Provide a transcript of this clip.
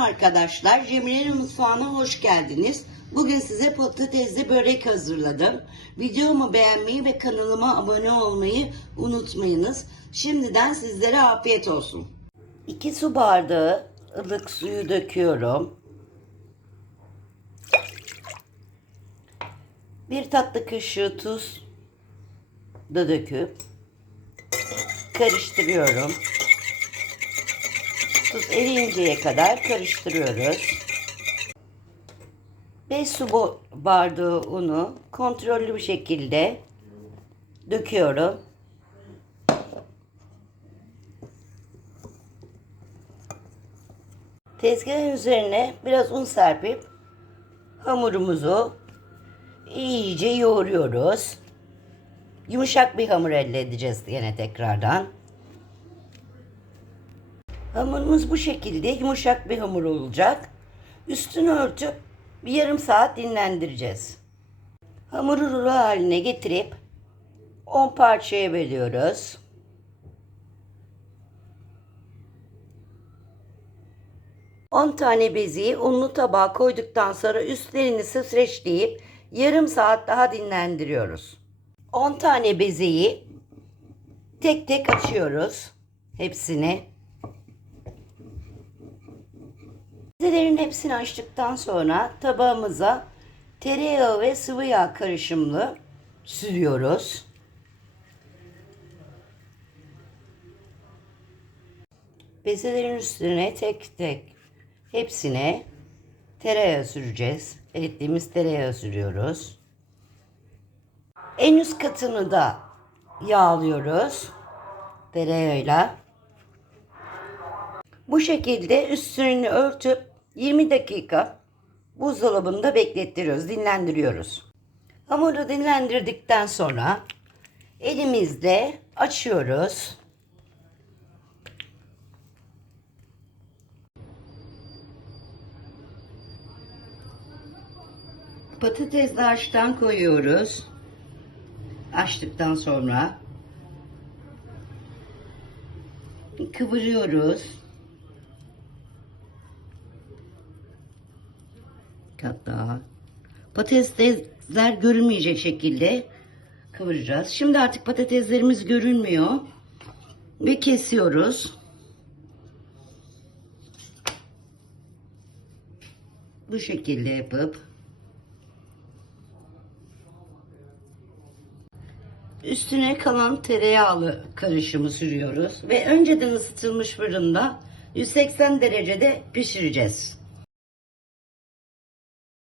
arkadaşlar, Cemile'nin mutfağına hoş geldiniz. Bugün size patatesli börek hazırladım. Videomu beğenmeyi ve kanalıma abone olmayı unutmayınız. Şimdiden sizlere afiyet olsun. 2 su bardağı ılık suyu döküyorum. Bir tatlı kaşığı tuz da döküp karıştırıyorum. Tuz eriyinceye kadar karıştırıyoruz. 5 su bardağı unu kontrollü bir şekilde döküyorum. Tezgahın üzerine biraz un serpip hamurumuzu iyice yoğuruyoruz. Yumuşak bir hamur elde edeceğiz yine tekrardan. Hamurumuz bu şekilde yumuşak bir hamur olacak. Üstünü örtüp bir yarım saat dinlendireceğiz. Hamuru rulo haline getirip 10 parçaya bölüyoruz. On tane beziyi unlu tabağa koyduktan sonra üstlerini streçleyip yarım saat daha dinlendiriyoruz. 10 tane bezeyi tek tek açıyoruz. Hepsini. Bezelerin hepsini açtıktan sonra tabağımıza tereyağı ve sıvı yağ karışımlı sürüyoruz. Bezelerin üstüne tek tek hepsine tereyağı süreceğiz. Erittiğimiz tereyağı sürüyoruz. En üst katını da yağlıyoruz tereyağıyla. Bu şekilde üstünü örtüp 20 dakika buzdolabında beklettiriyoruz, dinlendiriyoruz. Hamuru dinlendirdikten sonra elimizle açıyoruz. Patatesli haştan koyuyoruz. Açtıktan sonra kıvırıyoruz. Kat daha. Patatesler görünmeyecek şekilde kıvıracağız. Şimdi artık patateslerimiz görünmüyor. Ve kesiyoruz. Bu şekilde yapıp Üstüne kalan tereyağlı karışımı sürüyoruz ve önceden ısıtılmış fırında 180 derecede pişireceğiz.